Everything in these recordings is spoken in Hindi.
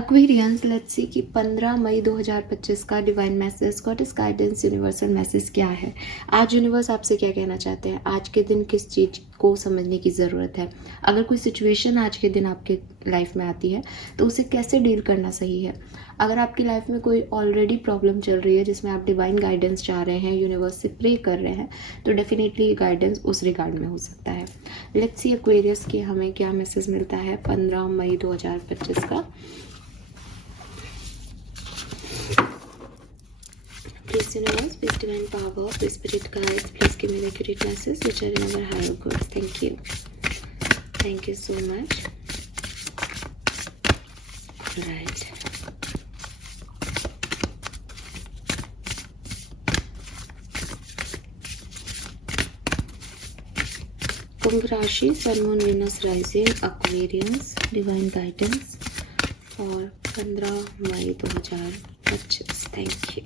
एक्वेरियंस, लेट्स सी कि 15 मई 2025 का divine message, goddess guidance, universal message क्या है। आज यूनिवर्स आपसे क्या कहना चाहते हैं, आज के दिन किस चीज़ को समझने की ज़रूरत है। अगर कोई सिचुएशन आज के दिन आपके लाइफ में आती है तो उसे कैसे डील करना सही है। अगर आपकी लाइफ में कोई ऑलरेडी प्रॉब्लम चल रही है जिसमें आप डिवाइन गाइडेंस चाह रहे हैं, यूनिवर्स से प्रे कर रहे हैं, तो डेफिनेटली गाइडेंस उस रिगार्ड में हो सकता है। लेट्स सी एक्वेरियस की हमें क्या मैसेज मिलता है 15 मई 2025 का। Please universe, please divine power, please spirit guides, please give me the accurate message which are in our higher goods. Thank you. Thank you so much. Right. Kumbh राशि, sun moon Venus rising, Aquarians, divine guidance और 15 मई 2025. Thank you.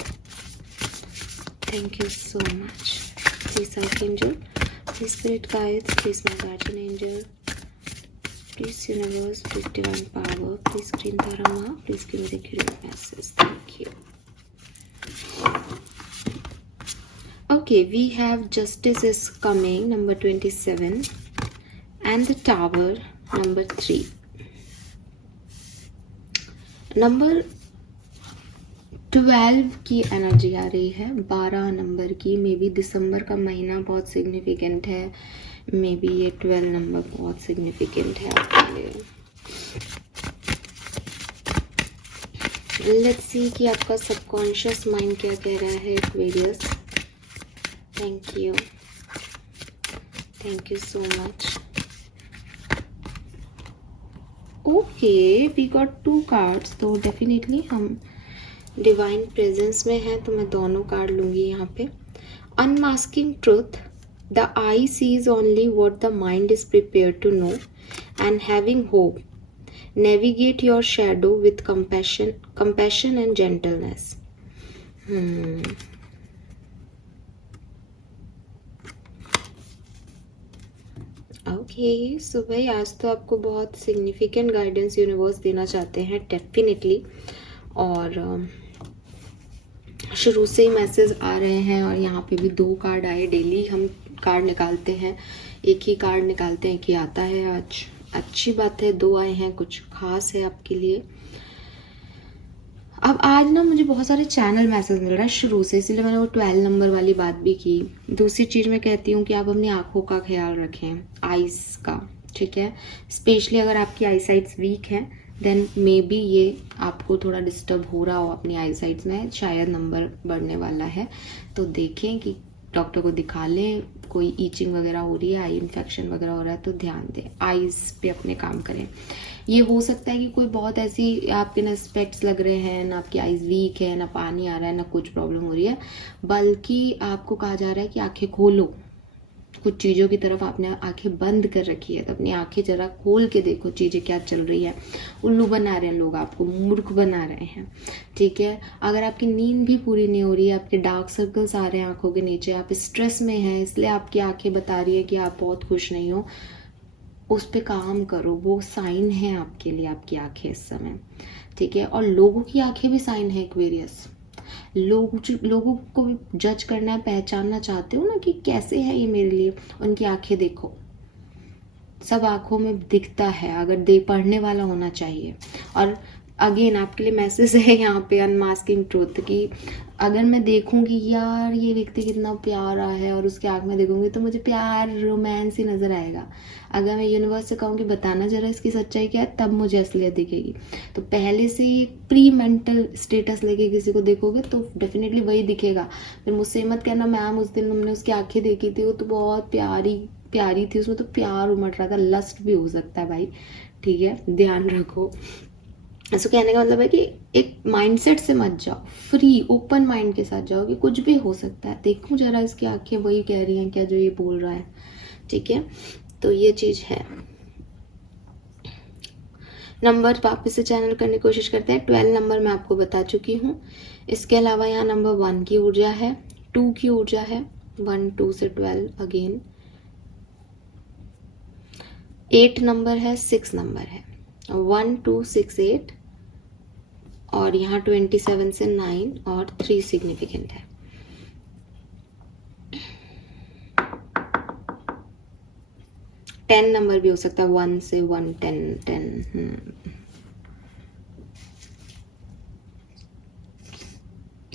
Thank you so much. Please Archangel, please Spirit Guides, please my Guardian Angel, please Universe, please Divine Power, please Green Dharma, please give me the accurate message. Thank you. Okay, we have Justice is coming, number 27, and the Tower, number 3. Number 12 की एनर्जी आ रही है, 12 नंबर की। मे बी दिसंबर का महीना बहुत सिग्निफिकेंट है, मे बी ये 12 नंबर बहुत सिग्निफिकेंट है आपके लिए। लेट्स सी कि आपका सबकॉन्शियस माइंड क्या कह रहा है Aquarius. Thank you, thank you so much. Okay, we got 2 cards, तो डेफिनेटली हम डिवाइन प्रेजेंस में है, तो मैं दोनों कार्ड लूंगी यहाँ पे। Unmasking truth, the eye sees only what the mind is prepare to know and having hope, navigate your shadow with compassion and gentleness. Okay, so भाई आज तो आपको बहुत सिग्निफिकेंट गाइडेंस यूनिवर्स देना चाहते हैं डेफिनेटली, और शुरू से ही मैसेज आ रहे हैं। और यहाँ पे भी 2 कार्ड आए, डेली हम कार्ड निकालते हैं, एक ही कार्ड निकालते हैं कि आता है आज। अच्छी बात है, 2 आए हैं, कुछ खास है आपके लिए। अब आज ना मुझे बहुत सारे चैनल मैसेज मिल रहा है शुरू से, इसलिए मैंने वो 12 नंबर वाली बात भी की। दूसरी चीज़ मैं कहती हूँ कि आप अपनी आँखों का ख्याल रखें, आइज़ का, ठीक है। स्पेशली अगर आपकी आई साइट्स वीक हैं देन मे बी ये आपको थोड़ा डिस्टर्ब हो रहा हो अपनी आई साइट्स में, शायद नंबर बढ़ने वाला है, तो देखें कि डॉक्टर को दिखा लें। कोई ईचिंग वगैरह हो रही है, आई इन्फेक्शन वगैरह हो रहा है तो ध्यान दें, आईज़ पे अपने काम करें। ये हो सकता है कि कोई बहुत ऐसी आपके ना स्पेक्ट्स लग रहे हैं, ना आपकी आईज़ वीक है, ना पानी आ रहा है, ना कुछ प्रॉब्लम हो रही है, बल्कि आपको कहा जा रहा है कि आंखें खोलो। कुछ चीज़ों की तरफ आपने आंखें बंद कर रखी है, तो अपनी आंखें जरा खोल के देखो चीज़ें क्या चल रही है। उल्लू बना रहे हैं लोग, आपको मूर्ख बना रहे हैं, ठीक है। अगर आपकी नींद भी पूरी नहीं हो रही है, आपके डार्क सर्कल्स आ रहे हैं आंखों के नीचे, आप स्ट्रेस में हैं, इसलिए आपकी आंखें बता रही है कि आप बहुत खुश नहीं हो, उस पर काम करो। वो साइन है आपके लिए, आपकी आंखें इस समय, ठीक है। और लोगों की आंखें भी साइन है एक्वेरियस। लोगों को भी जज करना है, पहचानना चाहते हो ना कि कैसे है ये मेरे लिए, उनकी आंखें देखो, सब आंखों में दिखता है, अगर पढ़ने वाला होना चाहिए। और अगेन आपके लिए मैसेज है यहाँ पे अनमास्किंग ट्रूथ की अगर मैं देखूंगी यार ये व्यक्ति कितना प्यारा है और उसके आँख में देखूंगी तो मुझे प्यार रोमांस ही नज़र आएगा। अगर मैं यूनिवर्स से कहूँगी बताना जरा इसकी सच्चाई क्या है, तब मुझे असलियत दिखेगी। तो पहले से ही प्री मेंटल स्टेटस लेके किसी को देखोगे तो डेफिनेटली वही दिखेगा। फिर मुझसे मत कहना मैम उस दिन हमने उसकी आंखें देखी थी, वो तो बहुत प्यारी थी, उसमें तो प्यार उमड़ रहा था, लस्ट भी हो सकता है भाई, ठीक है, ध्यान रखो। ऐसा कहने का मतलब है कि एक माइंडसेट से मत जाओ, फ्री ओपन माइंड के साथ जाओ कि कुछ भी हो सकता है, देखूं जरा इसकी आंखें वही कह रही हैं क्या जो ये बोल रहा है, ठीक है। तो ये चीज़ है। नंबर वापस से चैनल करने की कोशिश करते हैं। 12 नंबर मैं आपको बता चुकी हूँ। इसके अलावा यहाँ नंबर 1 की ऊर्जा है, 2 की ऊर्जा है, 1 2 से 12 अगेन, 8 नंबर है, 6 नंबर है, 1 2 6 8, और यहाँ 27 से 9 और 3 सिग्निफिकेंट है। टेन नंबर भी हो सकता है, 1 से 1 10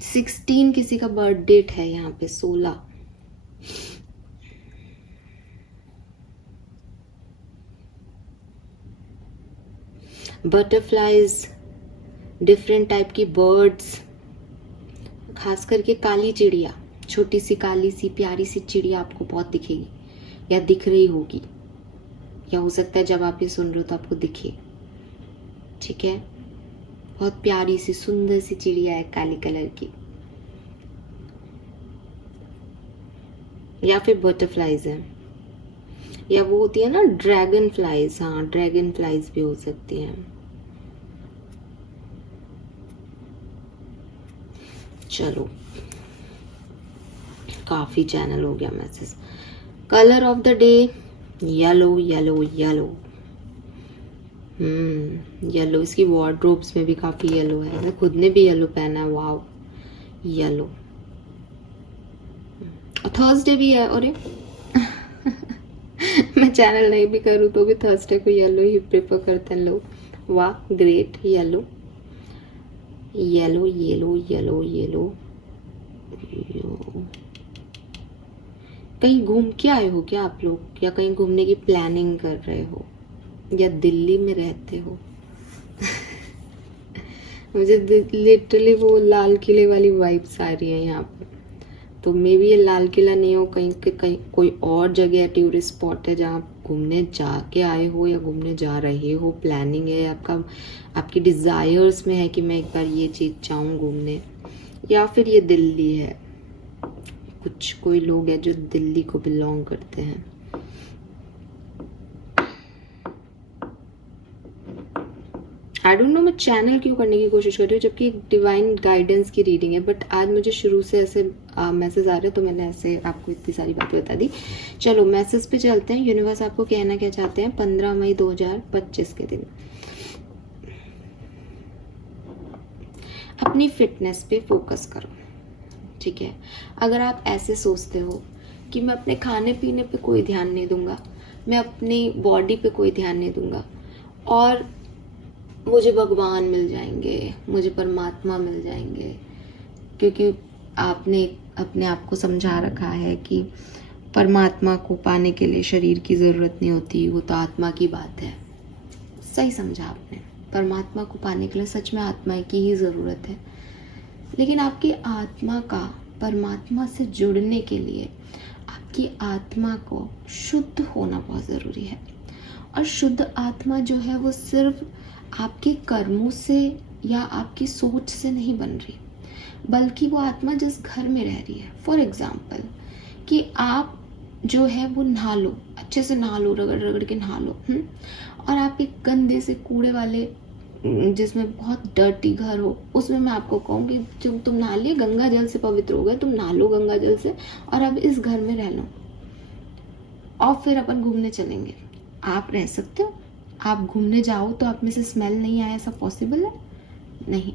16 किसी का बर्थ डेट है यहाँ पे, 16। बटरफ्लाइज, डिफरेंट टाइप की बर्ड्स, खास करके काली चिड़िया, छोटी सी काली सी प्यारी सी चिड़िया आपको बहुत दिखेगी या दिख रही होगी, या हो सकता है जब आप ये सुन रहे हो तो आपको दिखे। ठीक है, बहुत प्यारी सी सुंदर सी चिड़िया है काली कलर की, या फिर बटरफ्लाइज है, या वो होती है ना ड्रैगन फ्लाइज। हाँ, ड्रैगन फ्लाइज भी हो सकती हैं। चलो, काफी चैनल हो गया message. Colour of the day yellow yellow yellow. Yellow, इसकी वार्डरोब्स में भी काफी येलो है, मैं खुद ने भी येलो पहना है। Wow, yellow. थर्सडे भी है, अरे मैं चैनल नहीं भी करूँ तो भी थर्सडे को येलो ही प्रेफर करते हैं लोग। वाह, great. Yellow yellow yellow yellow yellow. कहीं घूम के आए हो क्या आप लोग, या कहीं घूमने की प्लानिंग कर रहे हो, या दिल्ली में रहते हो? मुझे लिटरली वो लाल किले वाली वाइब्स आ रही है यहाँ पर। तो मे बी ये लाल किला नहीं हो, कहीं कोई और जगह टूरिस्ट स्पॉट है जहाँ घूमने जाके आए हो या घूमने जा रहे हो, प्लानिंग है आपका, आपकी डिज़ायर्स में है कि मैं एक बार ये चीज़ चाहूँ घूमने, या फिर ये दिल्ली है। कोई लोग हैं जो दिल्ली को बिलोंग करते हैं। आई डोंट नो मैं चैनल क्यों करने की कोशिश कर रही हूँ जबकि एक डिवाइन गाइडेंस की रीडिंग है, बट आज मुझे शुरू से ऐसे मैसेज आ रहे तो मैंने ऐसे आपको इतनी सारी बातें बता दी। चलो मैसेज पे चलते हैं। यूनिवर्स आपको कहना क्या चाहते हैं 15 मई 2025 के दिन। अपनी फिटनेस पे फोकस करो। ठीक है, अगर आप ऐसे सोचते हो कि मैं अपने खाने पीने पे कोई ध्यान नहीं दूंगा, मैं अपनी बॉडी पे कोई ध्यान नहीं दूंगा और मुझे भगवान मिल जाएंगे, मुझे परमात्मा मिल जाएंगे, क्योंकि आपने अपने आप को समझा रखा है कि परमात्मा को पाने के लिए शरीर की ज़रूरत नहीं होती, वो तो आत्मा की बात है। सही समझा आपने, परमात्मा को पाने के लिए सच में आत्मा की ही ज़रूरत है। लेकिन आपकी आत्मा का परमात्मा से जुड़ने के लिए आपकी आत्मा को शुद्ध होना बहुत ज़रूरी है। और शुद्ध आत्मा जो है वो सिर्फ आपके कर्मों से या आपकी सोच से नहीं बन रही, बल्कि वो आत्मा जिस घर में रह रही है। फॉर एग्जाम्पल कि आप जो है वो नहा लो, अच्छे से नहा लो, रगड़ रगड़ के नहा लो, और आप एक गंदे से कूड़े वाले जिसमें बहुत डर्टी घर हो, उसमें मैं आपको कहूँगी जब तुम नहा लिए, गंगा जल से पवित्र हो गए, तुम नहा लो गंगा जल से और अब इस घर में रह लो और फिर अपन घूमने चलेंगे। आप रह सकते हो? आप घूमने जाओ तो आप में से स्मेल नहीं आए, ऐसा पॉसिबल है? नहीं।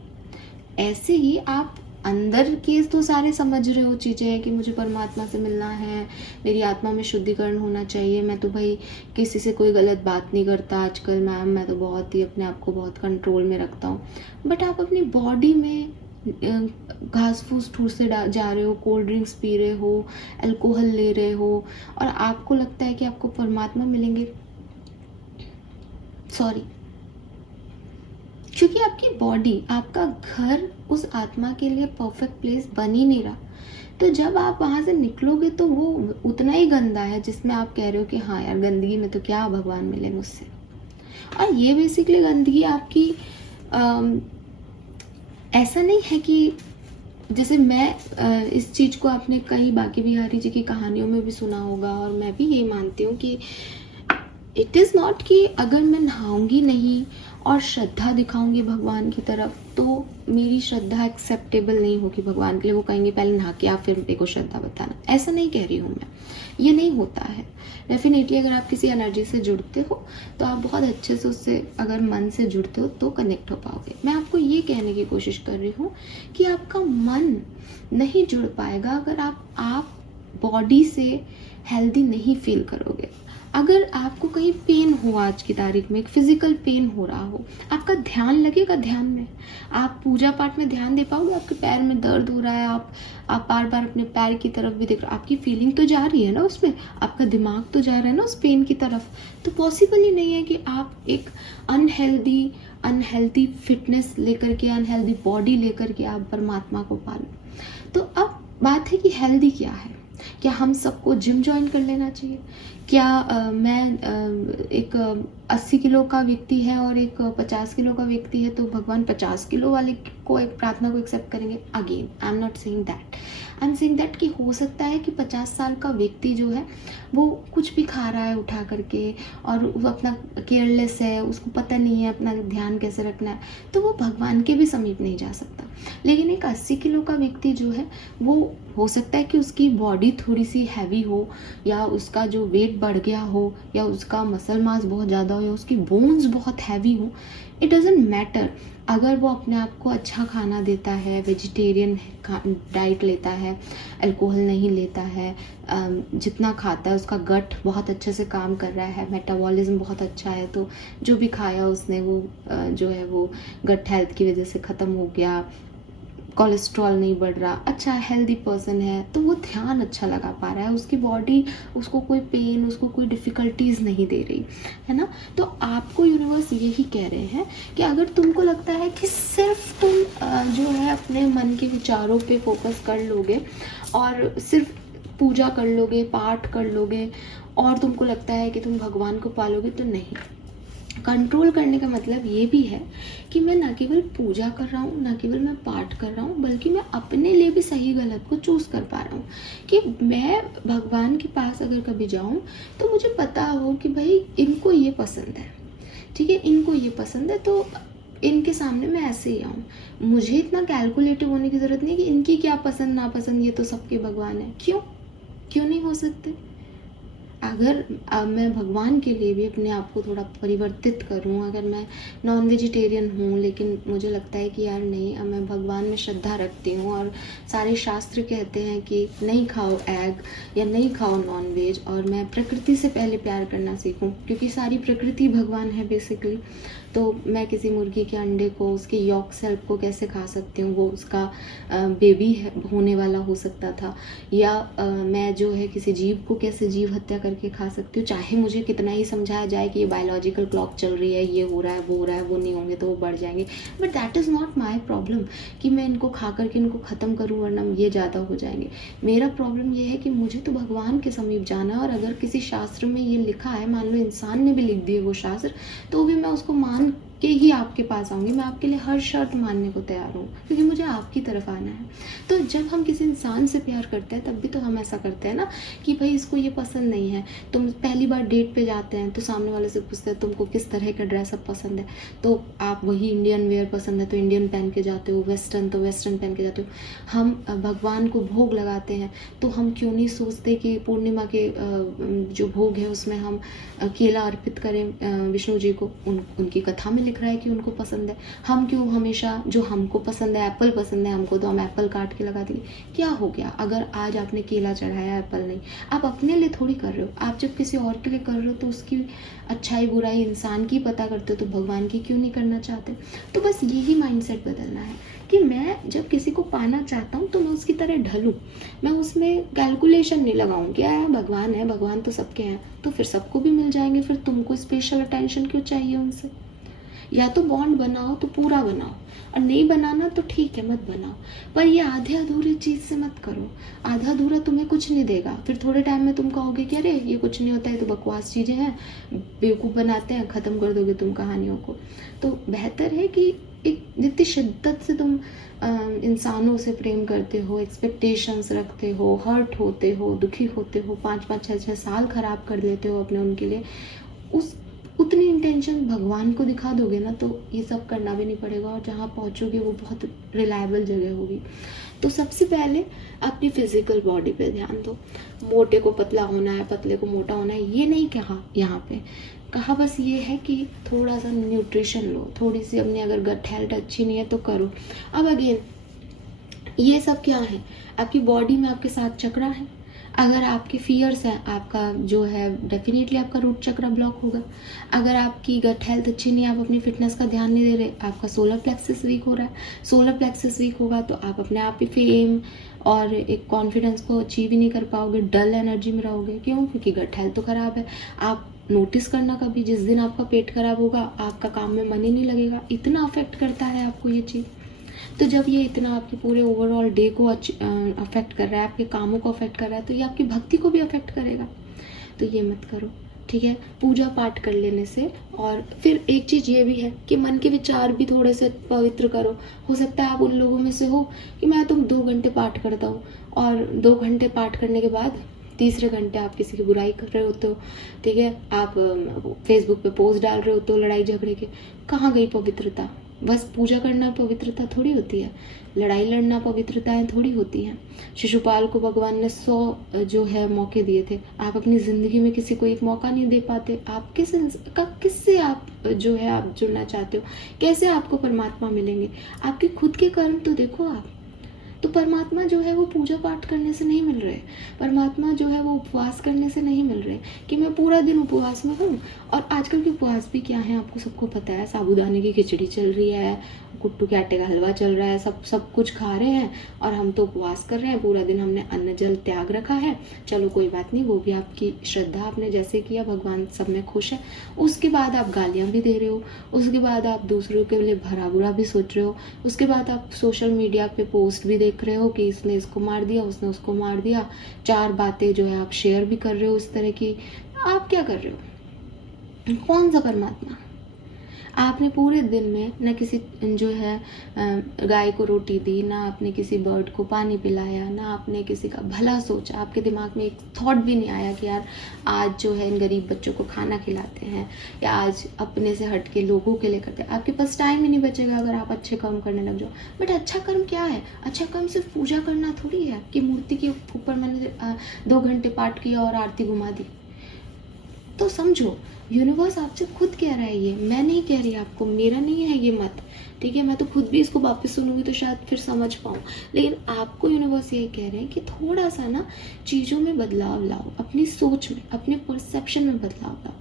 ऐसे ही आप अंदर के तो सारे समझ रहे हो चीज़ें हैं कि मुझे परमात्मा से मिलना है, मेरी आत्मा में शुद्धिकरण होना चाहिए, मैं तो भाई किसी से कोई गलत बात नहीं करता आजकल मैम, मैं तो बहुत ही अपने आप को बहुत कंट्रोल में रखता हूँ। बट आप अपनी बॉडी में घास फूस ठूसते जा रहे हो, कोल्ड ड्रिंक्स पी रहे हो, अल्कोहल ले रहे हो और आपको लगता है कि आपको परमात्मा मिलेंगे। सॉरी, क्योंकि आपकी बॉडी, आपका घर उस आत्मा के लिए परफेक्ट प्लेस बन ही नहीं रहा। तो जब आप वहाँ से निकलोगे तो वो उतना ही गंदा है जिसमें आप कह रहे हो कि हाँ यार गंदगी में तो क्या भगवान मिले मुझसे। और ये बेसिकली गंदगी आपकी ऐसा नहीं है कि जैसे मैं इस चीज़ को आपने कई बांके बिहारी जी की कहानियों में भी सुना होगा और मैं भी यही मानती हूँ कि इट इज़ नॉट कि अगर मैं नहाऊंगी नहीं और श्रद्धा दिखाऊंगी भगवान की तरफ, तो मेरी श्रद्धा एक्सेप्टेबल नहीं होगी भगवान के लिए। वो कहेंगे पहले नहा के आप फिर मेरे को श्रद्धा बताना। ऐसा नहीं कह रही हूँ मैं, ये नहीं होता है। डेफिनेटली अगर आप किसी एनर्जी से जुड़ते हो तो आप बहुत अच्छे से उससे अगर मन से जुड़ते हो तो कनेक्ट हो पाओगे। मैं आपको ये कहने की कोशिश कर रही हूँ कि आपका मन नहीं जुड़ पाएगा अगर आप बॉडी से हेल्दी नहीं फील करोगे। अगर आपको कहीं पेन हो, आज की तारीख में एक फिजिकल पेन हो रहा हो, आपका ध्यान लगेगा ध्यान में, आप पूजा पाठ में ध्यान दे पाओगे? आपके पैर में दर्द हो रहा है, आप बार बार अपने पैर की तरफ भी देख रहे हो, आपकी फीलिंग तो जा रही है ना उसमें, आपका दिमाग तो जा रहा है ना उस पेन की तरफ। तो पॉसिबल ही नहीं है कि आप एक अनहेल्दी फिटनेस लेकर के, अनहेल्दी बॉडी लेकर के आप परमात्मा को पालो। तो अब बात है कि हेल्दी क्या है। क्या हम सबको जिम ज्वाइन कर लेना चाहिए? क्या एक 80 किलो का व्यक्ति है और एक 50 किलो का व्यक्ति है तो भगवान 50 किलो वाले को एक प्रार्थना को एक्सेप्ट करेंगे? Again I am not saying that, I am saying that कि हो सकता है कि 50 साल का व्यक्ति जो है वो कुछ भी खा रहा है उठा करके और वो अपना केयरलेस है, उसको पता नहीं है अपना ध्यान कैसे रखना है, तो वो भगवान के भी समीप नहीं जा सकता। लेकिन एक 80 किलो का व्यक्ति जो है वो हो सकता है कि उसकी बॉडी थोड़ी सी हैवी हो, या उसका जो वेट बढ़ गया हो, या उसका मसल मास बहुत ज़्यादा हो, या उसकी बोन्स बहुत हैवी हो। It doesn't matter. अगर वो अपने आप को अच्छा खाना देता है, वेजिटेरियन डाइट लेता है, अल्कोहल नहीं लेता है, जितना खाता है उसका गट बहुत अच्छे से काम कर रहा है, मेटाबॉलिज्म बहुत अच्छा है, तो जो भी खाया उसने वो जो है वो गट हेल्थ की वजह से ख़त्म हो गया, कोलेस्ट्रॉल नहीं बढ़ रहा, अच्छा हेल्दी पर्सन है, तो वो ध्यान अच्छा लगा पा रहा है, उसकी बॉडी उसको कोई पेन, उसको कोई डिफ़िकल्टीज नहीं दे रही है ना। तो आपको यूनिवर्स यही कह रहे हैं कि अगर तुमको लगता है कि सिर्फ तुम जो है अपने मन के विचारों पे फोकस कर लोगे और सिर्फ पूजा कर लोगे, पाठ कर लोगे, और तुमको लगता है कि तुम भगवान को पालोगे, तो नहीं। कंट्रोल करने का मतलब ये भी है कि मैं ना केवल पूजा कर रहा हूँ, ना केवल मैं पाठ कर रहा हूँ, बल्कि मैं अपने लिए भी सही गलत को चूज़ कर पा रहा हूँ कि मैं भगवान के पास अगर कभी जाऊँ तो मुझे पता हो कि भाई इनको ये पसंद है, ठीक है, इनको ये पसंद है, तो इनके सामने मैं ऐसे ही आऊँ। मुझे इतना कैलकुलेटिव होने की ज़रूरत नहीं कि इनकी क्या पसंद नापसंद, ये तो सबके भगवान है। क्यों नहीं हो सकते? अगर मैं भगवान के लिए भी अपने आप को थोड़ा परिवर्तित करूं, अगर मैं नॉन वेजिटेरियन हूं लेकिन मुझे लगता है कि यार नहीं, अब मैं भगवान में श्रद्धा रखती हूं और सारे शास्त्र कहते हैं कि नहीं खाओ एग या नहीं खाओ नॉन वेज, और मैं प्रकृति से पहले प्यार करना सीखूं क्योंकि सारी प्रकृति भगवान है बेसिकली, तो मैं किसी मुर्गी के अंडे को, उसके यॉक सेल्फ को कैसे खा सकती हूँ? वो उसका बेबी होने वाला हो सकता था। या मैं जो है किसी जीव को कैसे जीव हत्या करके खा सकती हूँ, चाहे मुझे कितना ही समझाया जाए कि ये बायोलॉजिकल क्लॉक चल रही है, ये हो रहा है, वो हो रहा है, वो नहीं होंगे तो वो बढ़ जाएंगे, but that is not my problem कि मैं इनको खा करके इनको ख़त्म करूँ वरना ये ज़्यादा हो जाएंगे। मेरा प्रॉब्लम ये है कि मुझे तो भगवान के समीप जाना है, और अगर किसी शास्त्र में ये लिखा है, मान लो इंसान ने भी लिख दिए वो शास्त्र, तो भी मैं उसको मान के ही आपके पास आऊँगी। मैं आपके लिए हर शर्त मानने को तैयार हूँ क्योंकि मुझे आपकी तरफ आना है। तो जब हम किसी इंसान से प्यार करते हैं तब भी तो हम ऐसा करते हैं ना कि भाई इसको ये पसंद नहीं है। तुम पहली बार डेट पे जाते हैं तो सामने वाले से पूछते हैं तुमको किस तरह का ड्रेसअप पसंद है, तो आप वही इंडियन वेयर पसंद है तो इंडियन पहन के जाते हो, वेस्टर्न तो वेस्टर्न पहन के जाते हो। हम भगवान को भोग लगाते हैं तो हम क्यों नहीं सोचते कि पूर्णिमा के जो भोग है उसमें हम केला अर्पित करें विष्णु जी को। उनकी कथा में लिख रहा है कि उनको पसंद है। हम क्यों हमेशा जो हमको पसंद है, एप्पल पसंद है हमको तो हम एप्पल काट के लगा देंगे। क्या हो गया अगर आज आपने केला चढ़ाया, एप्पल नहीं? आप अपने लिए थोड़ी कर रहे हो। आप जब किसी और के लिए कर रहे हो तो उसकी अच्छाई बुराई इंसान की पता करते हो, तो भगवान की क्यों नहीं करना चाहते? तो बस यही माइंडसेट बदलना है कि मैं जब किसी को पाना चाहता हूँ तो मैं उसकी तरह ढलूँ, मैं उसमें कैलकुलेशन नहीं लगाऊँ कि यार भगवान है, भगवान तो सबके हैं, तो फिर सबको भी मिल जाएंगे, फिर तुमको स्पेशल अटेंशन क्यों चाहिए उनसे? या तो बॉन्ड बनाओ तो पूरा बनाओ, और नहीं बनाना तो ठीक है मत बनाओ, पर ये आधे अधूरी चीज़ से मत करो। आधा अधूरा तुम्हें कुछ नहीं देगा, फिर थोड़े टाइम में तुम कहोगे कि अरे ये कुछ नहीं होता है, तो बकवास चीज़ें हैं, बेवकूफ़ बनाते हैं, ख़त्म कर दोगे तुम कहानियों को। तो बेहतर है कि एक जितनी शिद्दत से तुम इंसानों से प्रेम करते हो, एक्सपेक्टेशंस रखते हो, हर्ट होते हो, दुखी होते हो, 5-5 6-6 साल ख़राब कर लेते हो अपने उनके लिए, उतनी इंटेंशन भगवान को दिखा दोगे ना तो ये सब करना भी नहीं पड़ेगा, और जहाँ पहुँचोगे वो बहुत रिलायबल जगह होगी। तो सबसे पहले अपनी फिजिकल बॉडी पे ध्यान दो। मोटे को पतला होना है, पतले को मोटा होना है, ये नहीं कहा यहाँ पे। कहा बस ये है कि थोड़ा सा न्यूट्रिशन लो, थोड़ी सी अपनी अगर गट हेल्थ अच्छी नहीं है तो करो। अब अगेन ये सब क्या है, आपकी बॉडी में आपके 7 चक्रा है। अगर आपके फियर्स हैं, आपका जो है डेफिनेटली आपका रूट चक्रा ब्लॉक होगा। अगर आपकी गट हेल्थ अच्छी नहीं है, आप अपनी फिटनेस का ध्यान नहीं दे रहे, आपका सोलर प्लेक्सस वीक हो रहा है। सोलर प्लेक्सस वीक होगा तो आप अपने आप ही फेम और एक कॉन्फिडेंस को अचीव ही नहीं कर पाओगे, डल एनर्जी में रहोगे। क्यों? क्योंकि गट हेल्थ तो खराब है। आप नोटिस करना कभी, जिस दिन आपका पेट खराब होगा आपका काम में मन ही नहीं लगेगा, इतना अफेक्ट करता है आपको ये चीज़। तो जब ये इतना आपके पूरे ओवरऑल डे को अफेक्ट कर रहा है, आपके कामों को अफेक्ट कर रहा है, तो ये आपकी भक्ति को भी अफेक्ट करेगा। तो ये मत करो, ठीक है। पूजा पाठ कर लेने से, और फिर एक चीज़ ये भी है कि मन के विचार भी थोड़े से पवित्र करो। हो सकता है आप उन लोगों में से हो कि मैं तो 2 घंटे पाठ करता हूँ, और 2 घंटे पाठ करने के बाद तीसरे घंटे आप किसी की बुराई कर रहे होते हो, ठीक है। आप फेसबुक पे पोस्ट डाल रहे होते हो लड़ाई झगड़े के। कहाँ गई पवित्रता? बस पूजा करना पवित्रता थोड़ी होती है, लड़ाई लड़ना पवित्रताएं थोड़ी होती हैं। शिशुपाल को भगवान ने 100 जो है मौके दिए थे, आप अपनी ज़िंदगी में किसी को एक मौका नहीं दे पाते। आप किससे आप जो है आप जुड़ना चाहते हो? कैसे आपको परमात्मा मिलेंगे? आपके खुद के कर्म तो देखो आप। तो परमात्मा जो है वो पूजा पाठ करने से नहीं मिल रहे, परमात्मा जो है वो उपवास करने से नहीं मिल रहे कि मैं पूरा दिन उपवास में हूँ। और आजकल के उपवास भी क्या है आपको सबको पता है, साबूदाने की खिचड़ी चल रही है, कुट्टू के आटे का हलवा चल रहा है, सब कुछ खा रहे हैं, और हम तो उपवास कर रहे हैं, पूरा दिन हमने अन्न जल त्याग रखा है। चलो कोई बात नहीं, वो भी आपकी श्रद्धा, आपने जैसे किया भगवान सब में खुश है। उसके बाद आप गालियाँ भी दे रहे हो, उसके बाद आप दूसरों के लिए भला बुरा भी सोच रहे हो, उसके बाद आप सोशल मीडिया पे पोस्ट भी देख रहे हो कि इसने इसको मार दिया, उसने उसको मार दिया, 4 बातें जो है आप शेयर भी कर रहे हो इस तरह की। आप क्या कर रहे हो? कौन सा परमात्मा? आपने पूरे दिन में न किसी जो है गाय को रोटी दी, ना आपने किसी बर्ड को पानी पिलाया, ना आपने किसी का भला सोचा। आपके दिमाग में एक थॉट भी नहीं आया कि यार आज जो है इन गरीब बच्चों को खाना खिलाते हैं, या आज अपने से हट के लोगों के लिए करते हैं। आपके पास टाइम ही नहीं बचेगा अगर आप अच्छे कर्म करने लग जाओ। बट अच्छा कर्म क्या है? अच्छा कर्म सिर्फ पूजा करना थोड़ी है कि मूर्ति के ऊपर मैंने 2 घंटे पाठ किया और आरती घुमा दी। तो समझो, यूनिवर्स आपसे खुद कह रहा है, ये मैं नहीं कह रही आपको, मेरा नहीं है ये मत, ठीक है। मैं तो खुद भी इसको वापस सुनूंगी तो शायद फिर समझ पाऊँ, लेकिन आपको यूनिवर्स ये कह रहे हैं कि थोड़ा सा ना चीज़ों में बदलाव लाओ, अपनी सोच में, अपने परसेप्शन में बदलाव लाओ।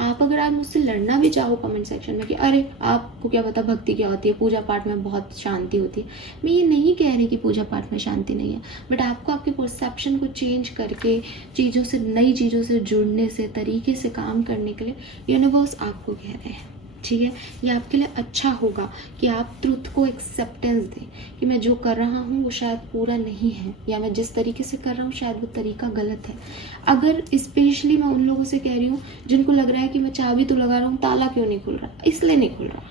आप अगर आप मुझसे लड़ना भी चाहो कमेंट सेक्शन में कि अरे आपको क्या पता भक्ति क्या होती है, पूजा पाठ में बहुत शांति होती है, मैं ये नहीं कह रही कि पूजा पाठ में शांति नहीं है, बट आपको आपके परसेप्शन को चेंज करके चीज़ों से, नई चीज़ों से जुड़ने से, तरीके से काम करने के लिए यूनिवर्स आपको कह रहे हैं, ठीक है। ये आपके लिए अच्छा होगा कि आप ट्रुथ को एक्सेप्टेंस दें कि मैं जो कर रहा हूँ वो शायद पूरा नहीं है, या मैं जिस तरीके से कर रहा हूँ शायद वो तरीका गलत है। अगर स्पेशली मैं उन लोगों से कह रही हूँ जिनको लग रहा है कि मैं चाबी तो लगा रहा हूँ, ताला क्यों नहीं खुल रहा, इसलिए नहीं खुल रहा,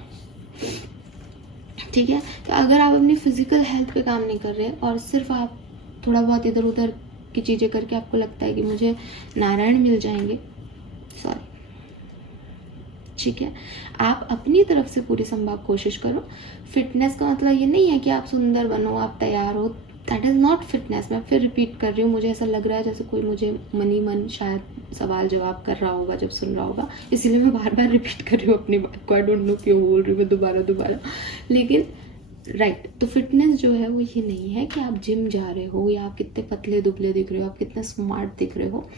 ठीक है। तो अगर आप अपनी फिजिकल हेल्थ पे काम नहीं कर रहे और सिर्फ आप थोड़ा बहुत इधर उधर की चीज़ें करके आपको लगता है कि मुझे नारायण मिल जाएंगे, सॉरी, ठीक है। आप अपनी तरफ से पूरी संभव कोशिश करो। फिटनेस का मतलब ये नहीं है कि आप सुंदर बनो, आप तैयार हो, दैट इज़ नॉट फिटनेस। मैं फिर रिपीट कर रही हूँ, मुझे ऐसा लग रहा है जैसे कोई मुझे मनी मन शायद सवाल जवाब कर रहा होगा जब सुन रहा होगा, इसीलिए मैं बार बार रिपीट कर रही हूँ अपनी बात को। आई डोंट नो क्यों बोल रही हूँ मैं दोबारा, लेकिन राइट। तो फिटनेस जो है वो ये नहीं है कि आप जिम जा रहे हो या आप कितने पतले दुबले दिख रहे हो, आप कितने स्मार्ट दिख रहे हो।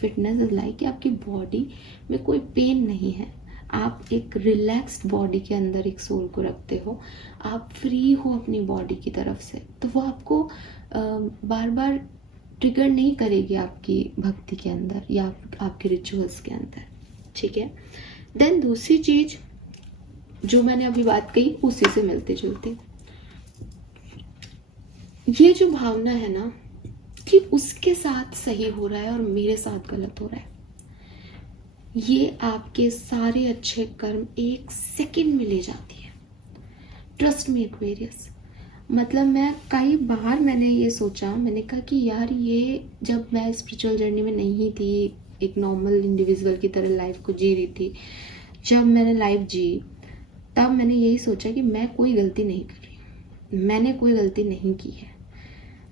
फिटनेस इज लाइक कि आपकी बॉडी में कोई पेन नहीं है, आप एक रिलैक्स्ड बॉडी के अंदर एक सोल को रखते हो, आप फ्री हो अपनी बॉडी की तरफ से, तो वो आपको बार बार ट्रिगर नहीं करेगी आपकी भक्ति के अंदर या आपके रिचुअल्स के अंदर, ठीक है। देन दूसरी चीज़ जो मैंने अभी बात कही उसी से मिलते जुलते, ये जो भावना है ना कि उसके साथ सही हो रहा है और मेरे साथ गलत हो रहा है, ये आपके सारे अच्छे कर्म 1 सेकंड में ले जाती है। ट्रस्ट मी एक्वेरियस, मतलब मैं कई बार मैंने ये सोचा, मैंने कहा कि यार ये जब मैं स्पिरिचुअल जर्नी में नहीं थी, एक नॉर्मल इंडिविजुअल की तरह लाइफ को जी रही थी, जब मैंने लाइफ जी तब मैंने यही सोचा कि मैं कोई गलती नहीं कर रही हूँ, मैंने कोई गलती नहीं की है,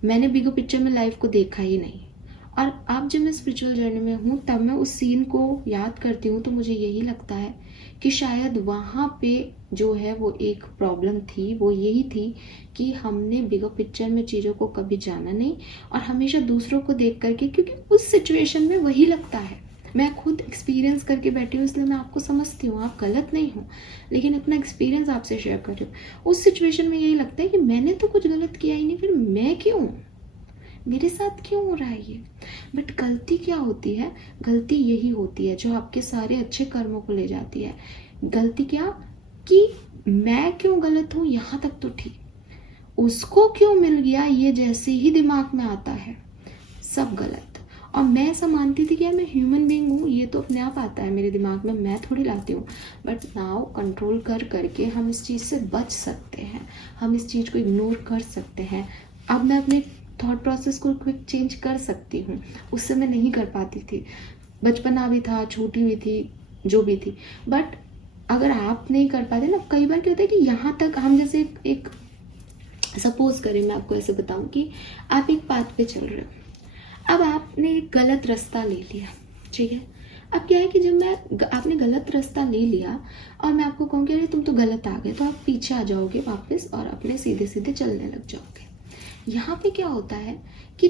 मैंने बिग पिक्चर में लाइफ को देखा ही नहीं। और अब जब मैं स्पिरिचुअल जर्नी में हूँ तब मैं उस सीन को याद करती हूँ तो मुझे यही लगता है कि शायद वहाँ पे जो है वो एक प्रॉब्लम थी, वो यही थी कि हमने बिगर पिक्चर में चीज़ों को कभी जाना नहीं और हमेशा दूसरों को देख करके, क्योंकि उस सिचुएशन में वही लगता है। मैं खुद एक्सपीरियंस करके बैठी हूँ इसलिए मैं आपको समझती हूँ, आप गलत नहीं हो, लेकिन अपना एक्सपीरियंस आपसे शेयर कर रही हूँ। उस सिचुएशन में यही लगता है कि मैंने तो कुछ गलत किया ही नहीं, फिर मैं क्यों, मेरे साथ क्यों हो रहा है ये। बट गलती क्या होती है, गलती यही होती है जो आपके सारे अच्छे कर्मों को ले जाती है। गलती क्या कि मैं क्यों गलत हूँ यहाँ तक तो ठीक, उसको क्यों मिल गया ये जैसे ही दिमाग में आता है सब गलत। और मैं ऐसा मानती थी कि यार मैं ह्यूमन बीइंग हूँ, ये तो अपने आप आता है मेरे दिमाग में, मैं थोड़ी लाती हूँ। बट नाउ कंट्रोल कर करके हम इस चीज़ से बच सकते हैं, हम इस चीज़ को इग्नोर कर सकते हैं। अब मैं अपने थॉट प्रोसेस को क्विक चेंज कर सकती हूँ, उससे मैं नहीं कर पाती थी, बचपना भी था, छोटी भी थी, जो भी थी। बट अगर आप नहीं कर पाते ना, कई बार क्या होता है कि यहाँ तक हम जैसे एक सपोज करें, मैं आपको ऐसे बताऊं कि आप एक पाथ पे चल रहे हो, अब आपने एक गलत रास्ता ले लिया, ठीक है। अब क्या है कि जब आपने गलत रास्ता ले लिया और मैं आपको कहूँ कि अरे तुम तो गलत आ गए, तो आप पीछे आ जाओगे वापस और अपने सीधे सीधे चलने लग जाओगे। यहाँ पे क्या होता है कि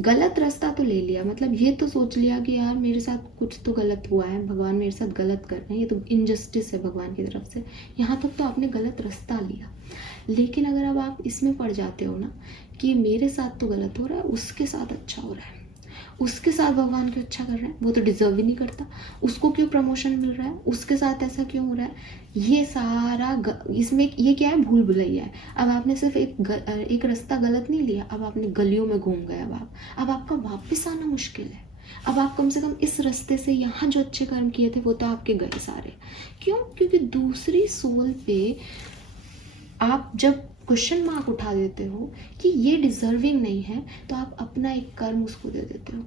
गलत रास्ता तो ले लिया, मतलब ये तो सोच लिया कि यार मेरे साथ कुछ तो गलत हुआ है, भगवान मेरे साथ गलत कर रहे हैं, ये तो इनजस्टिस है भगवान की तरफ से, यहाँ तक तो आपने गलत रास्ता लिया। लेकिन अगर अब आप इसमें पड़ जाते हो ना कि मेरे साथ तो गलत हो रहा है, उसके साथ अच्छा हो रहा है, उसके साथ भगवान क्यों अच्छा कर रहे हैं, वो तो डिजर्व ही नहीं करता, उसको क्यों प्रमोशन मिल रहा है, उसके साथ ऐसा क्यों हो रहा है, ये सारा इसमें ये क्या है, भूल भुलैया है। अब आपने सिर्फ एक रास्ता गलत नहीं लिया, अब आपने गलियों में घूम गए, अब आपका वापस आना मुश्किल है। अब आप कम से कम इस रास्ते से यहाँ जो अच्छे कर्म किए थे वो तो आपके गए सारे। क्यों? क्योंकि दूसरी सोल पे आप जब क्वेश्चन मार्क उठा देते हो कि ये डिजर्विंग नहीं है, तो आप अपना एक कर्म उसको दे देते हो।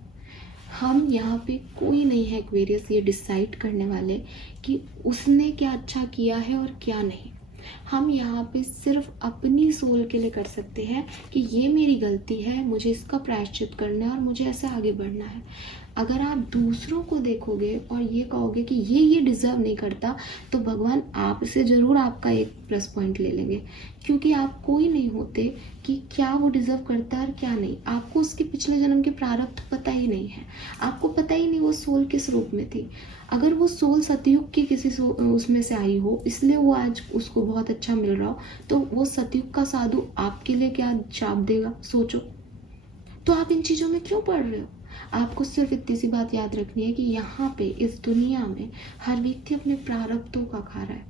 हम यहाँ पे कोई नहीं है एक्वेरियस ये डिसाइड करने वाले कि उसने क्या अच्छा किया है और क्या नहीं। हम यहाँ पे सिर्फ अपनी सोल के लिए कर सकते हैं कि ये मेरी गलती है, मुझे इसका प्रायश्चित करना है और मुझे ऐसे आगे बढ़ना है। अगर आप दूसरों को देखोगे और ये कहोगे कि ये डिज़र्व नहीं करता, तो भगवान आपसे ज़रूर आपका एक प्लस पॉइंट ले लेंगे, क्योंकि आप कोई नहीं होते कि क्या वो डिज़र्व करता है और क्या नहीं। आपको उसके पिछले जन्म के प्रारब्ध पता ही नहीं है, आपको पता ही नहीं वो सोल किस रूप में थी। अगर वो सोल सतयुग की किसी उसमें से आई हो, इसलिए वो आज उसको बहुत अच्छा मिल रहा हो, तो वो सतयुग का साधु आपके लिए क्या शाप देगा, सोचो। तो आप इन चीज़ों में क्यों पढ़ रहे हो? आपको सिर्फ इतनी सी बात याद रखनी है कि यहाँ पे इस दुनिया में हर व्यक्ति अपने प्रारब्धों का खा रहा है,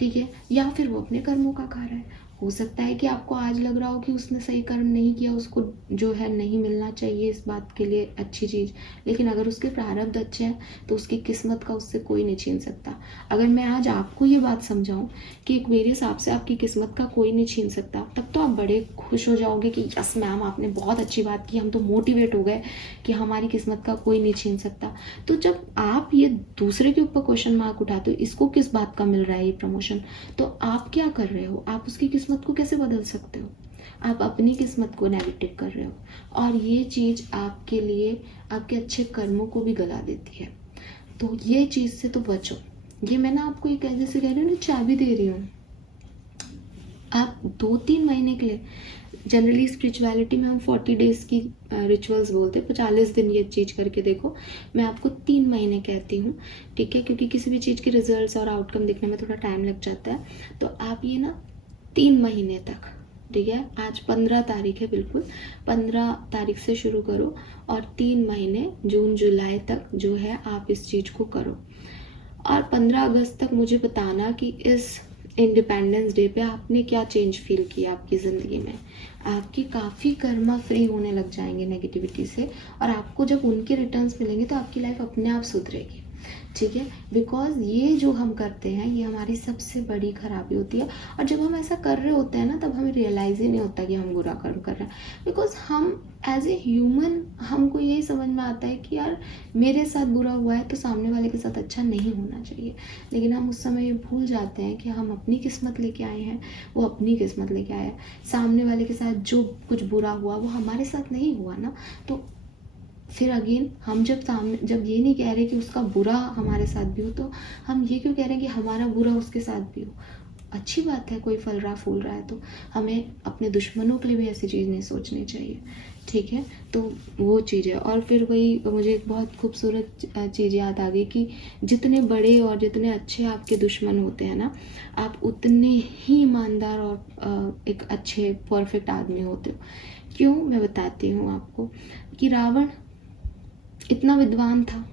ठीक है, या फिर वो अपने कर्मों का खा रहा है। हो सकता है कि आपको आज लग रहा हो कि उसने सही कर्म नहीं किया, उसको जो है नहीं मिलना चाहिए इस बात के लिए अच्छी चीज़, लेकिन अगर उसके प्रारब्ध अच्छे हैं तो उसकी किस्मत का उससे कोई नहीं छीन सकता। अगर मैं आज आपको ये बात समझाऊं कि एक्वेरियस आपसे आपकी किस्मत का कोई नहीं छीन सकता, तब तो आप बड़े खुश हो जाओगे कि यस मैम आपने बहुत अच्छी बात की, हम तो मोटिवेट हो गए कि हमारी किस्मत का कोई नहीं छीन सकता। तो जब आप ये दूसरे के ऊपर क्वेश्चन मार्क उठाते हो, इसको किस बात का मिल रहा है ये प्रमोशन, तो आप क्या कर रहे हो, आप उसकी किस्मत को कैसे बदल सकते हो? आप अपनी किस्मत को नेगेटिव कर रहे हो और ये चीज़ आपके लिए आपके अच्छे कर्मों को भी गला देती है। तो ये चीज़ से तो बचो। ये मैं ना आपको एक जैसे कह रही हूँ ना, चाबी दे रही हूँ। आप 2-3 महीने के लिए, जनरली स्पिरिचुअलिटी में हम 40 डेज़ की रिचुअल्स बोलते हैं, 45 दिन ये चीज़ करके देखो। मैं आपको 3 महीने कहती हूँ, ठीक है, क्योंकि किसी भी चीज़ के रिजल्ट्स और आउटकम दिखने में थोड़ा टाइम लग जाता है। तो आप ये ना 3 महीने तक, ठीक है, आज 15 तारीख है, बिल्कुल 15 तारीख से शुरू करो और 3 महीने जून जुलाई तक जो है आप इस चीज़ को करो। और 15 अगस्त तक मुझे बताना कि इस इंडिपेंडेंस डे पे आपने क्या चेंज फील किया आपकी ज़िंदगी में। आपकी काफ़ी कर्मा फ्री होने लग जाएंगे नेगेटिविटी से, और आपको जब उनके रिटर्न्स मिलेंगे तो आपकी लाइफ अपने आप सुधरेगी। ठीक है, बिकॉज ये जो हम करते हैं ये हमारी सबसे बड़ी खराबी होती है। और जब हम ऐसा कर रहे होते हैं ना, तब हमें रियलाइज़ ही नहीं होता कि हम बुरा कर्म कर रहे हैं। बिकॉज हम एज ए ह्यूमन हमको यही समझ में आता है कि यार मेरे साथ बुरा हुआ है तो सामने वाले के साथ अच्छा नहीं होना चाहिए। लेकिन हम उस समय ये भूल जाते हैं कि हम अपनी किस्मत लेके आए हैं, वो अपनी किस्मत लेके आया है। सामने वाले के साथ जो कुछ बुरा हुआ वो हमारे साथ नहीं हुआ ना। तो फिर अगेन हम जब ये नहीं कह रहे कि उसका बुरा हमारे साथ भी हो, तो हम ये क्यों कह रहे हैं कि हमारा बुरा उसके साथ भी हो। अच्छी बात है, कोई फल रहा फूल रहा है, तो हमें अपने दुश्मनों के लिए भी ऐसी चीज़ नहीं सोचनी चाहिए। ठीक है, तो वो चीज़ है। और फिर वही मुझे एक बहुत खूबसूरत चीज़ याद आ गई कि जितने बड़े और जितने अच्छे आपके दुश्मन होते हैं ना, आप उतने ही ईमानदार और एक अच्छे परफेक्ट आदमी होते हो। क्यों, मैं बताती हूँ आपको कि रावण इतना विद्वान था,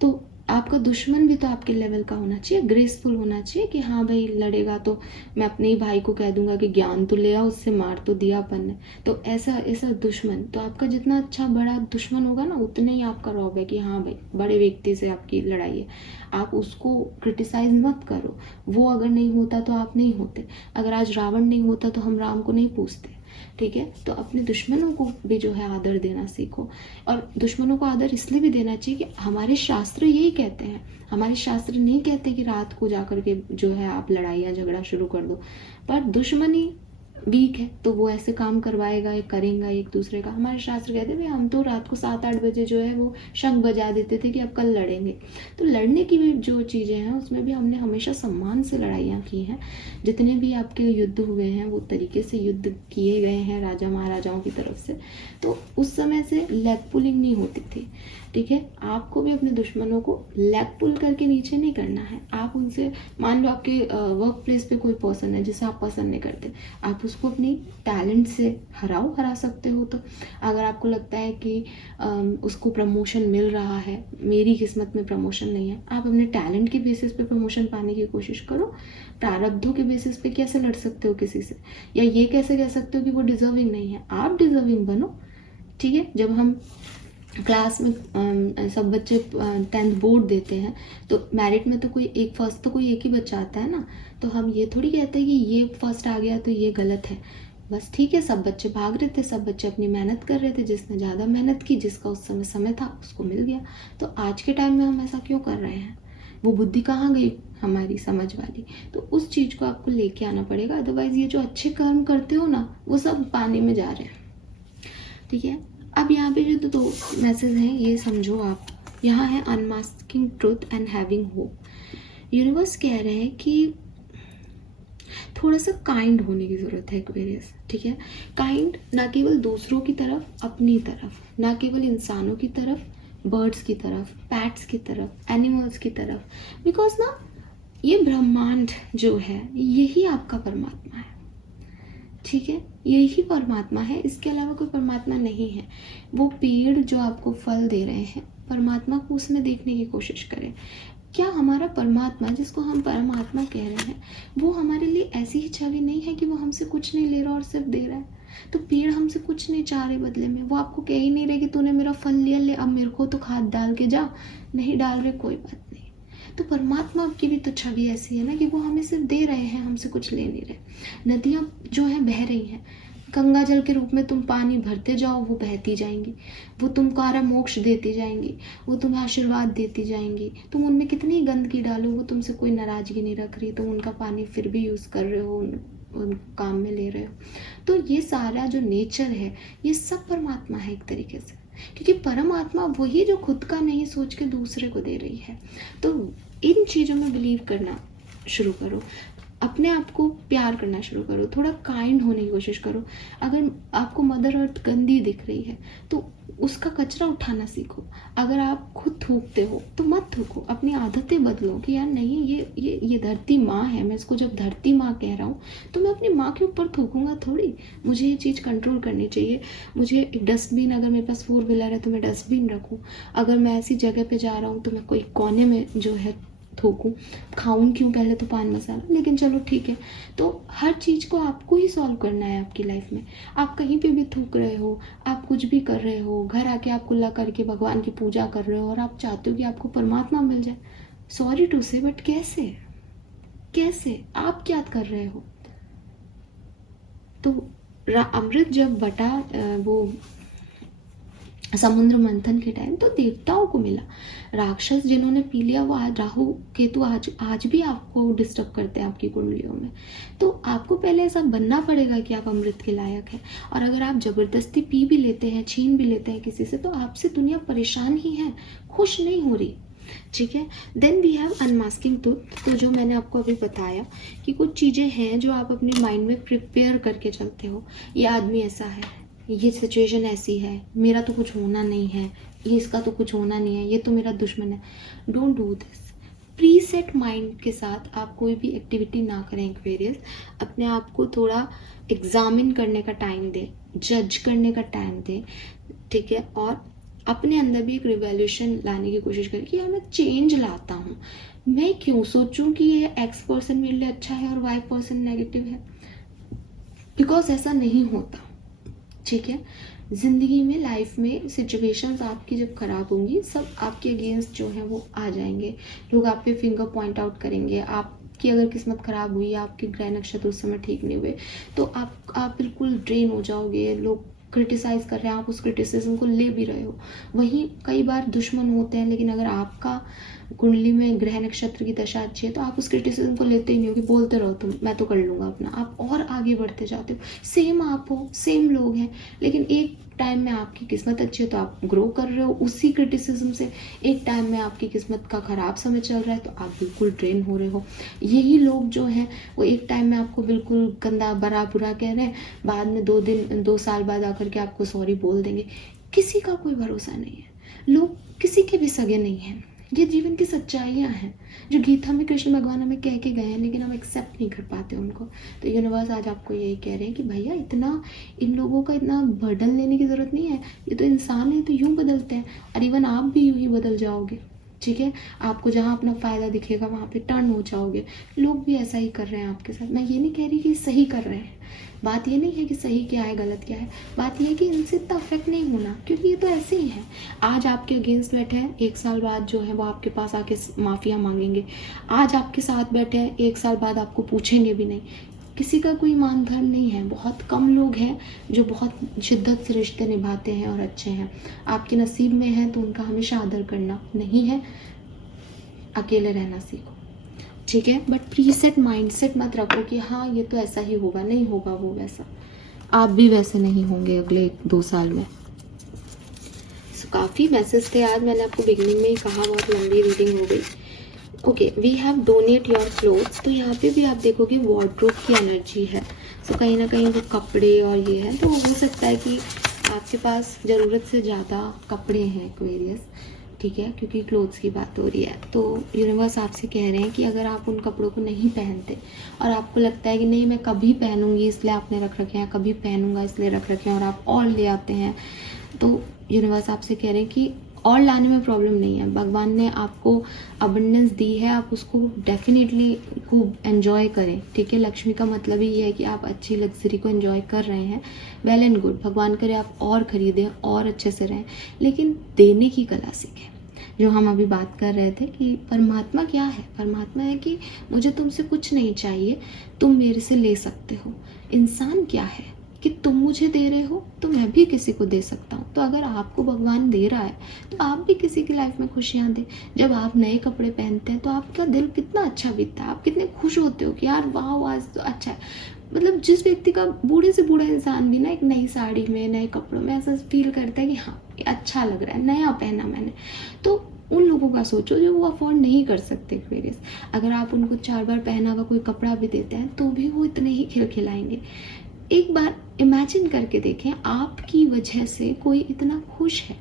तो आपका दुश्मन भी तो आपके लेवल का होना चाहिए, ग्रेसफुल होना चाहिए कि हाँ भाई लड़ेगा तो मैं अपने ही भाई को कह दूंगा कि ज्ञान तो ले आओ, उससे मार तो दिया अपन ने। तो ऐसा दुश्मन, तो आपका जितना अच्छा बड़ा दुश्मन होगा ना, उतना ही आपका रौब है कि हाँ भाई बड़े व्यक्ति से आपकी लड़ाई है। आप उसको क्रिटिसाइज मत करो, वो अगर नहीं होता तो आप नहीं होते। अगर आज रावण नहीं होता तो हम राम को नहीं पूछते। ठीक है, तो अपने दुश्मनों को भी जो है आदर देना सीखो। और दुश्मनों को आदर इसलिए भी देना चाहिए कि हमारे शास्त्र यही कहते हैं। हमारे शास्त्र नहीं कहते कि रात को जाकर के जो है आप लड़ाई या झगड़ा शुरू कर दो, पर दुश्मनी वीक है तो वो ऐसे काम करवाएगा या करेगा एक दूसरे का। हमारे शास्त्र कहते हैं भाई हम तो रात को 7-8 बजे जो है वो शंख बजा देते थे कि अब कल लड़ेंगे। तो लड़ने की भी जो चीज़ें हैं उसमें भी हमने हमेशा सम्मान से लड़ाइयाँ की हैं। जितने भी आपके युद्ध हुए हैं वो तरीके से युद्ध किए गए हैं राजा महाराजाओं की तरफ से। तो उस समय से लेग पुलिंग नहीं होती थी। ठीक है, आपको भी अपने दुश्मनों को लेग पुल करके नीचे नहीं करना है। आप उनसे, मान लो आपके वर्क प्लेस पे कोई पर्सन है जिसे आप पसंद नहीं करते, आप उसको अपनी टैलेंट से हरा सकते हो। तो अगर आपको लगता है कि उसको प्रमोशन मिल रहा है, मेरी किस्मत में प्रमोशन नहीं है, आप अपने टैलेंट के बेसिस पे प्रमोशन पाने की कोशिश करो। प्रारब्धों के बेसिस पे कैसे लड़ सकते हो किसी से, या ये कैसे कह सकते हो कि वो डिजर्विंग नहीं है। आप डिजर्विंग बनो। ठीक है, जब हम क्लास में सब बच्चे 10th बोर्ड देते हैं तो मेरिट में तो कोई एक फर्स्ट तो कोई एक ही बच्चा आता है ना। तो हम ये थोड़ी कहते हैं कि ये फर्स्ट आ गया तो ये गलत है। बस ठीक है, सब बच्चे भाग रहे थे, सब बच्चे अपनी मेहनत कर रहे थे, जिसने ज़्यादा मेहनत की, जिसका उस समय था उसको मिल गया। तो आज के टाइम में हम ऐसा क्यों कर रहे हैं, वो बुद्धि कहाँ गई हमारी समझ वाली। तो उस चीज़ को आपको लेके आना पड़ेगा, अदरवाइज़ ये जो अच्छे कर्म करते हो ना वो सब पानी में जा रहे हैं। ठीक है, अब यहाँ पे जो दो मैसेज हैं ये समझो आप। यहाँ है unmasking truth and having hope. Universe कह रहे हैं कि थोड़ा सा काइंड होने की ज़रूरत है एक्वेरियस। ठीक है, काइंड ना केवल दूसरों की तरफ, अपनी तरफ, ना केवल इंसानों की तरफ, बर्ड्स की तरफ, पैट्स की तरफ, एनिमल्स की तरफ। बिकॉज ना ये ब्रह्मांड जो है यही आपका परमात्मा है। ठीक है, यही परमात्मा है, इसके अलावा कोई परमात्मा नहीं है। वो पेड़ जो आपको फल दे रहे हैं, परमात्मा को उसमें देखने की कोशिश करें। क्या हमारा परमात्मा, जिसको हम परमात्मा कह रहे हैं, वो हमारे लिए ऐसी ही छवि नहीं है कि वो हमसे कुछ नहीं ले रहा और सिर्फ दे रहा है। तो पेड़ हमसे कुछ नहीं चाह रहे बदले में, वो आपको कह ही नहीं रहे कि तूने मेरा फल लिया, ले अब मेरे को तो खाद डाल के जा। नहीं डाल रहे, कोई बात नहीं। तो परमात्मा की भी तो छवि ऐसी है ना कि वो हमें सिर्फ दे रहे हैं, हमसे कुछ ले नहीं रहे। नदियाँ जो हैं बह रही हैं, गंगा जल के रूप में तुम पानी भरते जाओ, वो बहती जाएंगी, वो तुमको मोक्ष देती जाएंगी, वो तुम्हें आशीर्वाद देती जाएंगी। तुम उनमें कितनी गंदगी डालो, वो तुमसे कोई नाराजगी नहीं रख रही, तुम उनका पानी फिर भी यूज़ कर रहे हो, उन काम में ले रहे हो। तो ये सारा जो नेचर है ये सब परमात्मा है एक तरीके से, क्योंकि परमात्मा वही जो खुद का नहीं सोच के दूसरे को दे रही है। तो इन चीज़ों में बिलीव करना शुरू करो, अपने आप को प्यार करना शुरू करो, थोड़ा काइंड होने की कोशिश करो। अगर आपको मदर अर्थ गंदी दिख रही है तो उसका कचरा उठाना सीखो। अगर आप खुद थूकते हो तो मत थूको, अपनी आदतें बदलो कि यार नहीं, ये धरती माँ है, मैं इसको जब धरती माँ कह रहा हूँ तो मैं अपनी माँ के ऊपर थूकूंगा थोड़ी। मुझे ये चीज़ कंट्रोल करनी चाहिए। मुझे एक डस्टबिन, अगर मेरे पास 4 व्हीलर है तो मैं डस्टबिन रखूँ। अगर मैं ऐसी जगह पे जा रहा हूँ तो मैं कोई कोने में जो है थूकूं, खाऊं क्यों पहले तो पान मसाला, लेकिन चलो ठीक है। तो हर चीज़ को आपको ही सॉल्व करना है आपकी लाइफ में। आप कहीं पे भी थूक रहे हो, आप कुछ भी कर रहे हो, घर आके आप कुल्ला करके भगवान की पूजा कर रहे हो और आप चाहते हो कि आपको परमात्मा मिल जाए, सॉरी टू से, बट कैसे, कैसे आप क्या कर रहे हो? तो अमृत जब बटा वो समुद्र मंथन के टाइम, तो देवताओं को मिला। राक्षस जिन्होंने पी लिया वो आज राहु केतु आज भी आपको डिस्टर्ब करते हैं आपकी कुंडलियों में। तो आपको पहले ऐसा बनना पड़ेगा कि आप अमृत के लायक हैं। और अगर आप जबरदस्ती पी भी लेते हैं, छीन भी लेते हैं किसी से, तो आपसे दुनिया परेशान ही है, खुश नहीं हो रही। ठीक है। Then we have unmasking truth. तो जो मैंने आपको अभी बताया कि कुछ चीज़ें हैं जो आप अपने माइंड में प्रिपेयर करके चलते हो। ये आदमी ऐसा है, ये सिचुएशन ऐसी है, मेरा तो कुछ होना नहीं है, ये इसका तो कुछ होना नहीं है, ये तो मेरा दुश्मन है। Don't do this. Pre set mind के साथ आप कोई भी एक्टिविटी ना करें एक्वेरियस। अपने आप को थोड़ा एग्जामिन करने का टाइम दें, जज करने का टाइम दें। ठीक है। और अपने अंदर भी एक रिवॉल्यूशन लाने की कोशिश करें कि यार मैं चेंज लाता हूँ। मैं क्यों सोचूं कि ये एक्स पर्सन मेरे लिए अच्छा है और वाई पर्सन नेगेटिव है, बिकॉज ऐसा नहीं होता। ठीक है। ज़िंदगी में, लाइफ में सिचुएशंस आपकी जब ख़राब होंगी, सब आपके अगेंस्ट जो है वो आ जाएंगे। लोग आप पे फिंगर पॉइंट आउट करेंगे। आपकी अगर किस्मत ख़राब हुई, आपके ग्रह नक्षत्र उस समय ठीक नहीं हुए, तो आप बिल्कुल ड्रेन हो जाओगे। लोग क्रिटिसाइज़ कर रहे हैं, आप उस क्रिटिसिज्म को ले भी रहे हो। वहीं कई बार दुश्मन होते हैं, लेकिन अगर आपका कुंडली में ग्रह नक्षत्र की दशा अच्छी है तो आप उस क्रिटिसिज्म को लेते ही नहीं हो कि बोलते रहो तुम, मैं तो कर लूँगा अपना। आप और आगे बढ़ते जाते हो। सेम आप हो, सेम लोग हैं, लेकिन एक टाइम में आपकी किस्मत अच्छी है तो आप ग्रो कर रहे हो उसी क्रिटिसिज्म से। एक टाइम में आपकी किस्मत का ख़राब समय चल रहा है तो आप बिल्कुल ड्रेन हो रहे हो। यही लोग जो हैं वो एक टाइम में आपको बिल्कुल गंदा बड़ा बुरा कह रहे हैं, बाद में 2 साल बाद आकर के आपको सॉरी बोल देंगे। किसी का कोई भरोसा नहीं है। लोग किसी के भी सगे नहीं हैं। ये जीवन की सच्चाइयाँ हैं जो गीता में कृष्ण भगवान हमें कह के गए हैं, लेकिन हम एक्सेप्ट नहीं कर पाते उनको। तो यूनिवर्स आज आपको यही कह रहे हैं कि भैया इतना इन लोगों का इतना बर्डन लेने की ज़रूरत नहीं है। ये तो इंसान है, तो यूँ बदलते हैं, और इवन आप भी यूँ ही बदल जाओगे। ठीक है। आपको जहाँ अपना फ़ायदा दिखेगा वहाँ पे टर्न हो जाओगे। लोग भी ऐसा ही कर रहे हैं आपके साथ। मैं ये नहीं कह रही कि सही कर रहे हैं, बात ये नहीं है कि सही क्या है गलत क्या है, बात ये है कि इनसे इतना अफेक्ट नहीं होना, क्योंकि ये तो ऐसे ही है। आज आपके अगेंस्ट बैठे हैं, 1 साल बाद जो है वो आपके पास आके माफ़िया मांगेंगे। आज आपके साथ बैठे हैं, 1 साल बाद आपको पूछेंगे भी नहीं। किसी का कोई मान धर्म नहीं है। बहुत कम लोग हैं जो बहुत शिद्दत से रिश्ते निभाते हैं और अच्छे हैं। आपके नसीब में है तो उनका हमेशा आदर करना, नहीं है अकेले रहना सीखो। ठीक है। बट प्रीसेट माइंडसेट मत रखो कि हाँ ये तो ऐसा ही होगा, नहीं होगा वो वैसा। आप भी वैसे नहीं होंगे अगले 2 साल में। काफ़ी मैसेज थे आज, मैंने आपको बिगिनिंग में ही कहा, बहुत लंबी रीडिंग हो गई। Okay, we have donate your clothes. तो यहाँ पे भी आप देखोगे वार्डरोब की एनर्जी है। सो कहीं ना कहीं वो कपड़े और ये है, तो हो सकता है कि आपके पास ज़रूरत से ज़्यादा कपड़े हैं एक्वेरियस। ठीक है, क्योंकि क्लोथ्स की बात हो रही है। तो यूनिवर्स आपसे कह रहे हैं कि अगर आप उन कपड़ों को नहीं पहनते और आपको लगता है कि नहीं मैं कभी पहनूंगी इसलिए आपने रख रखे हैं, कभी पहनूंगा इसलिए रख रखे हैं, और आप और ले आते हैं, तो यूनिवर्स आपसे कह रहे हैं कि और लाने में प्रॉब्लम नहीं है। भगवान ने आपको अबंडेंस दी है, आप उसको डेफिनेटली खूब एंजॉय करें। ठीक है। लक्ष्मी का मतलब ही ये है कि आप अच्छी लग्जरी को एंजॉय कर रहे हैं, वेल एंड गुड। भगवान करे आप और ख़रीदें और अच्छे से रहें, लेकिन देने की कला सीखें। जो हम अभी बात कर रहे थे कि परमात्मा क्या है। परमात्मा है कि मुझे तुमसे कुछ नहीं चाहिए, तुम मेरे से ले सकते हो। इंसान क्या है कि तुम मुझे दे रहे हो तो मैं भी किसी को दे सकता हूँ। तो अगर आपको भगवान दे रहा है तो आप भी किसी की लाइफ में खुशियाँ दें। जब आप नए कपड़े पहनते हैं तो आपका दिल कितना अच्छा बीतता है, आप कितने खुश होते हो कि यार वाह आज तो अच्छा है। मतलब जिस व्यक्ति का, बूढ़े से बूढ़ा इंसान भी ना एक नई साड़ी में, नए कपड़ों में ऐसा फील करता है कि हाँ ये अच्छा लग रहा है, नया पहना मैंने। तो उन लोगों का सोचो जो वो अफोर्ड नहीं कर सकते एक्वेरियस। अगर आप उनको 4 बार पहना हुआ कोई कपड़ा भी देते हैं तो भी वो इतने ही खिलखिलाएंगे। एक बार इमेजिन करके देखें, आपकी वजह से कोई इतना खुश है।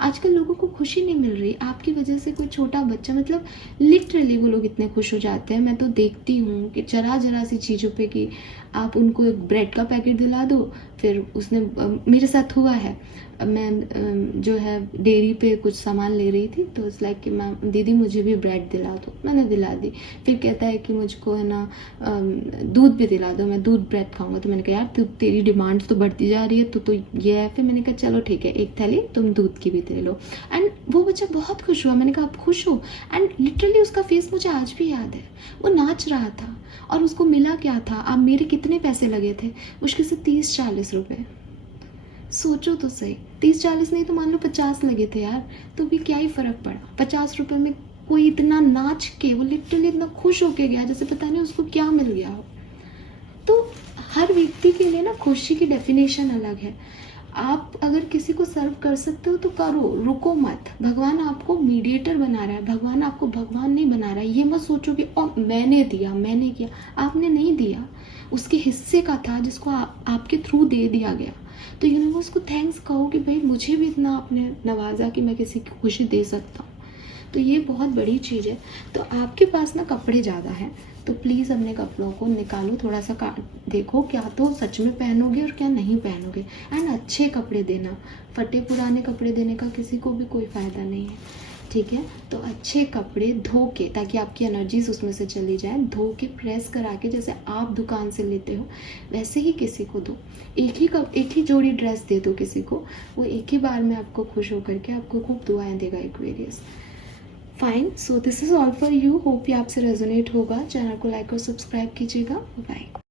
आजकल लोगों को खुशी नहीं मिल रही, आपकी वजह से कोई छोटा बच्चा, मतलब लिटरली वो लोग इतने खुश हो जाते हैं। मैं तो देखती हूँ कि जरा जरा सी चीज़ों पे कि आप उनको एक ब्रेड का पैकेट दिला दो, फिर उसने मेरे साथ हुआ है, मैं जो है डेयरी पे कुछ सामान ले रही थी, तो इट्स लाइक कि मैम दीदी मुझे भी ब्रेड दिला दो, मैंने दिला दी। फिर कहता है कि मुझको है ना दूध भी दिला दो, मैं दूध ब्रेड खाऊंगा। तो मैंने कहा यार तेरी डिमांड तो बढ़ती जा रही है, तो ये है। फिर मैंने कहा चलो ठीक है, एक थैली तुम दूध की भी दे लो। एंड वो बच्चा बहुत खुश हुआ। मैंने कहा आप खुश हो? एंड लिटरली उसका फेस मुझे आज भी याद है, वो नाच रहा था। और उसको मिला क्या था? आप मेरे कितने पैसे लगे थे? मुश्किल से 30-40 रुपये। सोचो तो सही, 30-40 नहीं तो मान लो 50 लगे थे यार, तो भी क्या ही फ़र्क पड़ा। 50 रुपये में कोई इतना नाच के, वो लिटरली इतना खुश होके गया जैसे पता नहीं उसको क्या मिल गया हो। तो हर व्यक्ति के लिए ना खुशी की डेफिनेशन अलग है। आप अगर किसी को सर्व कर सकते हो तो करो, रुको मत। भगवान आपको मीडिएटर बना रहा है, भगवान आपको भगवान नहीं बना रहा है। ये मत सोचो कि ओ मैंने दिया, मैंने किया। आपने नहीं दिया, उसके हिस्से का था जिसको आपके थ्रू दे दिया गया। तो यूनिवर्स को थैंक्स कहो कि भाई मुझे भी इतना आपने नवाजा कि मैं किसी की खुशी दे सकता हूँ। तो ये बहुत बड़ी चीज़ है। तो आपके पास ना कपड़े ज़्यादा हैं, तो प्लीज़ अपने कपड़ों को निकालो, थोड़ा सा देखो क्या तो सच में पहनोगे और क्या नहीं पहनोगे। एंड अच्छे कपड़े देना, फटे पुराने कपड़े देने का किसी को भी कोई फ़ायदा नहीं है, ठीक है। तो अच्छे कपड़े धो के, ताकि आपकी एनर्जीज उसमें से चली जाए, धो के प्रेस करा के, जैसे आप दुकान से लेते हो वैसे ही किसी को दो। एक ही जोड़ी ड्रेस दे दो किसी को, वो एक ही बार में आपको खुश होकर के आपको खूब दुआएं देगा Aquarius. Fine, so this is all for you. Hope ये आपसे रेजोनेट होगा। चैनल को लाइक और सब्सक्राइब कीजिएगा। बाय।